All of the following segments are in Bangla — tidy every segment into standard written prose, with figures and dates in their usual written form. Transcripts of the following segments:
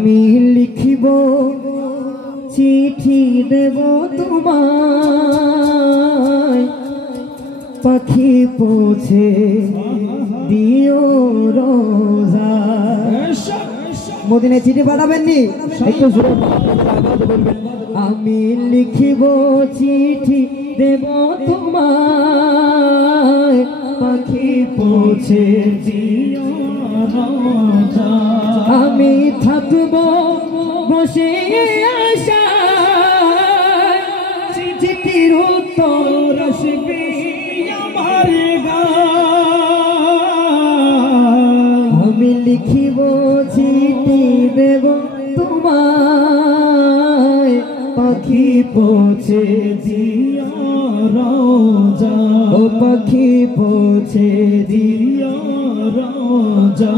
আমি লিখিব চিঠি দেব তোমায়, পাখি পৌঁছে দিও রোজা। মদিনায় চিঠি পাঠাবেননি? একটু জোরে আমি লিখিব চিঠি দেব তোমায়, পাখি পৌঁছে দিও রোজা। আমি থাকব বসে আশায়, চিঠির উত্তর আসবে আমার গায়ে। আমি লিখিব চিঠি দেব তোমায়, পাখি পৌঁছে দিও রোজা। ও পাখি পৌঁছে দিও রোজা।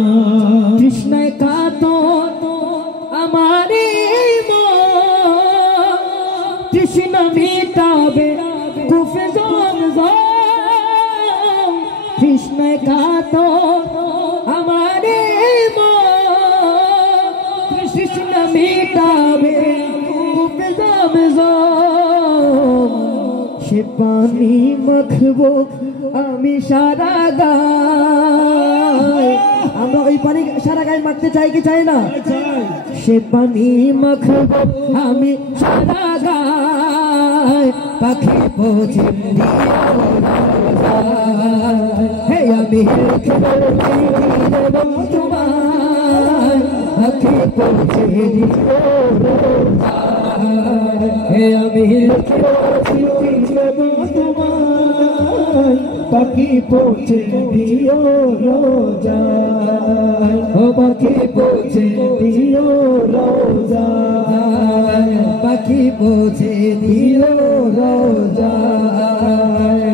তৃষ্ণায় কাতর আমার মন, তৃষ্ণা মিটাবে কুফে জমজম। তৃষ্ণায় কাতর আমার মন, তৃষ্ণা মিটাবে কুফে জমজম। সে পানি মাখবো আমি সারা গায়ে। আমরা ওই পানি সারা গায়ে মাখতে চাই কি চাই না? সে পানি মাখবো আমি সারা গায়ে, পাখি পৌঁছে দিও রোজা। হে আমি লিখিব চিঠি দেব তোমায়, পাখি পৌঁছে দিও রোজা। হে আমি লিখিব চিঠি দেব তোমায়, পাখি পৌঁছে দিও রোজা। ও পাখি পৌঁছে দিও রোজা, পাখি পৌঁছে দিও রোজা।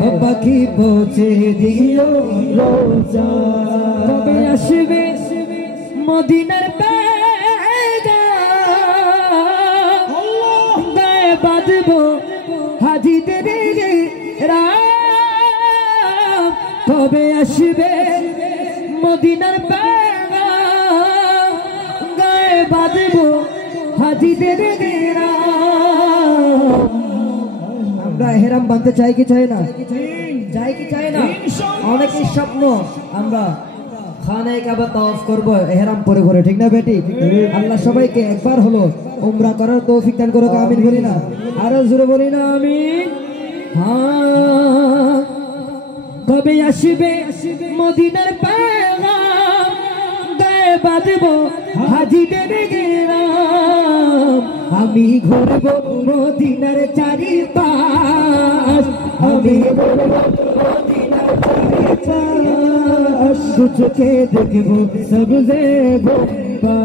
ও পাখি পৌঁছে দিও রোজা। কবে আসবে মদিনার পেগাম, গায়ে বাঁধবো হাজিদের রাম। কবে আসবে মদিনার পেগাম, গায়ে বাঁধবো হাজিদের রাম। আমরা হেরাম বাঁধতে চাই কি চাই না? চাই কি চাই না? অনেকের স্বপ্ন আমরা খানায় কাবা তাওয়াফ করবো এহরাম পরে পরে, ঠিক না বেটি? আল্লাহ সবাইকে একবার হলো উমরা করার তৌফিক দান করুক, আমিন বলি না? আরো জোরে বলি না আমিন? হ্যাঁ। কবে আসবে মদিনার পেগাম, গায়ে বাঁধবো হাজিদের রাম। আমি ঘুরবো মদিনার চারিপাশ, আমি ঘুরবো মদিনার চারিপাশ। দু চোখে দেখবো সবজে গোপা।